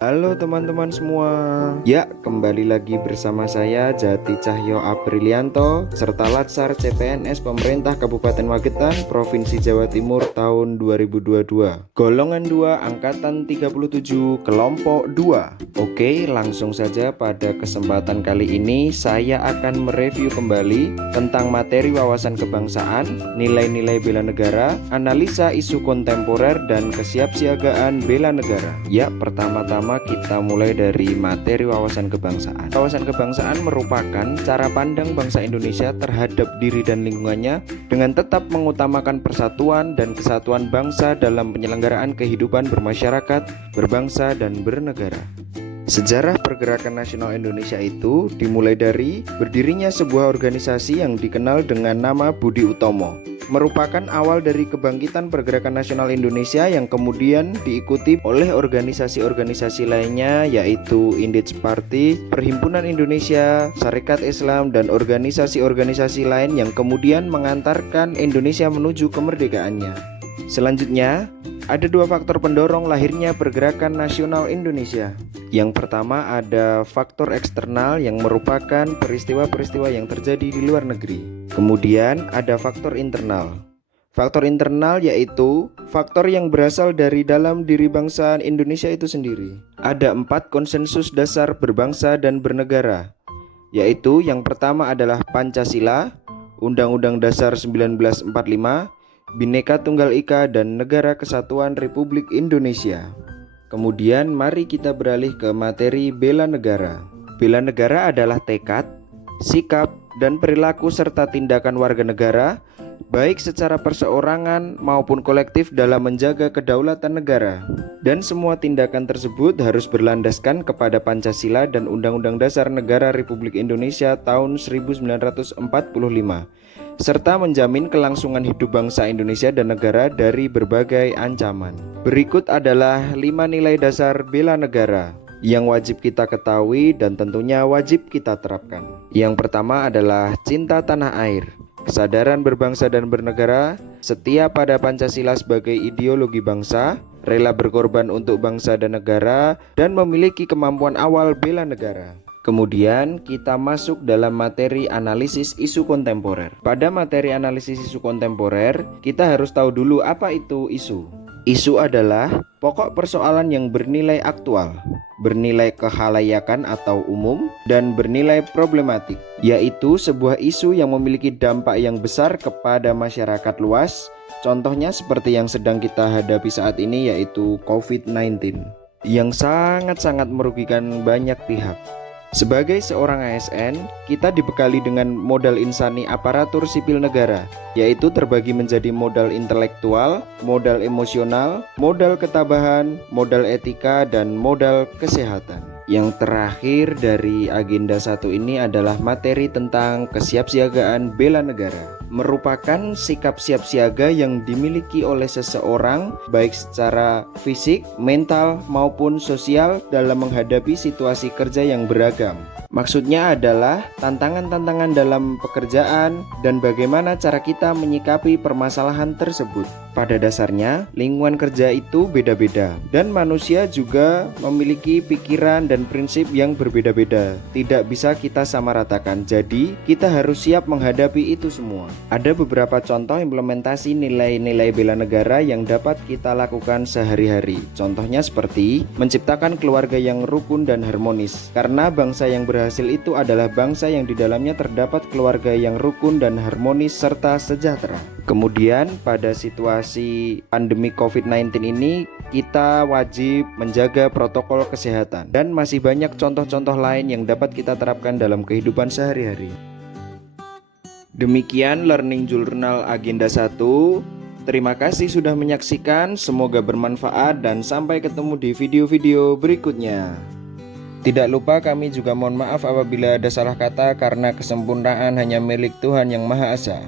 Halo teman-teman semua. Ya, kembali lagi bersama saya Jati Cahyo Aprilianto serta Latsar CPNS Pemerintah Kabupaten Magetan, Provinsi Jawa Timur tahun 2022. Golongan 2 angkatan 37 kelompok 2. Oke, langsung saja pada kesempatan kali ini saya akan mereview kembali tentang materi wawasan kebangsaan, nilai-nilai bela negara, analisa isu kontemporer dan kesiapsiagaan bela negara. Ya, pertama-tama kita mulai dari materi wawasan kebangsaan. Wawasan kebangsaan merupakan cara pandang bangsa Indonesia terhadap diri dan lingkungannya dengan tetap mengutamakan persatuan dan kesatuan bangsa dalam penyelenggaraan kehidupan bermasyarakat, berbangsa, dan bernegara. Sejarah pergerakan nasional Indonesia itu dimulai dari berdirinya sebuah organisasi yang dikenal dengan nama Budi Utomo, merupakan awal dari kebangkitan pergerakan nasional Indonesia yang kemudian diikuti oleh organisasi-organisasi lainnya yaitu Indich Party, Perhimpunan Indonesia, Sarekat Islam, dan organisasi-organisasi lain yang kemudian mengantarkan Indonesia menuju kemerdekaannya. Selanjutnya, ada dua faktor pendorong lahirnya pergerakan nasional Indonesia. Yang pertama ada faktor eksternal yang merupakan peristiwa-peristiwa yang terjadi di luar negeri. Kemudian ada faktor internal. Faktor internal yaitu faktor yang berasal dari dalam diri bangsa Indonesia itu sendiri. Ada 4 konsensus dasar berbangsa dan bernegara, yaitu yang pertama adalah Pancasila, Undang-Undang Dasar 1945, Bhinneka Tunggal Ika, dan Negara Kesatuan Republik Indonesia. Kemudian mari kita beralih ke materi bela negara. Bela negara adalah tekad, sikap, dan perilaku serta tindakan warga negara, baik secara perseorangan maupun kolektif dalam menjaga kedaulatan negara. Dan semua tindakan tersebut harus berlandaskan kepada Pancasila dan Undang-Undang Dasar Negara Republik Indonesia tahun 1945. Serta menjamin kelangsungan hidup bangsa Indonesia dan negara dari berbagai ancaman. Berikut adalah 5 nilai dasar bela negara yang wajib kita ketahui dan tentunya wajib kita terapkan. Yang pertama adalah cinta tanah air, kesadaran berbangsa dan bernegara, setia pada Pancasila sebagai ideologi bangsa, rela berkorban untuk bangsa dan negara, dan memiliki kemampuan awal bela negara. Kemudian kita masuk dalam materi analisis isu kontemporer. Pada materi analisis isu kontemporer, kita harus tahu dulu apa itu isu. Isu adalah pokok persoalan yang bernilai aktual, bernilai kekhalayakan atau umum, dan bernilai problematik, yaitu sebuah isu yang memiliki dampak yang besar kepada masyarakat luas. Contohnya seperti yang sedang kita hadapi saat ini, yaitu COVID-19, yang sangat-sangat merugikan banyak pihak. Sebagai seorang ASN, kita dibekali dengan modal insani aparatur sipil negara, yaitu terbagi menjadi modal intelektual, modal emosional, modal ketabahan, modal etika, dan modal kesehatan. Yang terakhir dari agenda 1 ini adalah materi tentang kesiapsiagaan bela negara. Merupakan sikap siap siaga yang dimiliki oleh seseorang baik secara fisik, mental, maupun sosial dalam menghadapi situasi kerja yang beragam. Maksudnya adalah tantangan-tantangan dalam pekerjaan dan bagaimana cara kita menyikapi permasalahan tersebut. Pada dasarnya, lingkungan kerja itu beda-beda dan manusia juga memiliki pikiran dan prinsip yang berbeda-beda. Tidak bisa kita samaratakan, jadi kita harus siap menghadapi itu semua. Ada beberapa contoh implementasi nilai-nilai bela negara yang dapat kita lakukan sehari-hari. Contohnya seperti menciptakan keluarga yang rukun dan harmonis. Karena bangsa yang berhasil itu adalah bangsa yang di dalamnya terdapat keluarga yang rukun dan harmonis serta sejahtera. Kemudian pada situasi pandemi COVID-19 ini kita wajib menjaga protokol kesehatan dan masih banyak contoh-contoh lain yang dapat kita terapkan dalam kehidupan sehari-hari. Demikian Learning Journal Agenda 1. Terima kasih sudah menyaksikan, semoga bermanfaat dan sampai ketemu di video-video berikutnya. Tidak lupa kami juga mohon maaf apabila ada salah kata karena kesempurnaan hanya milik Tuhan Yang Maha Esa.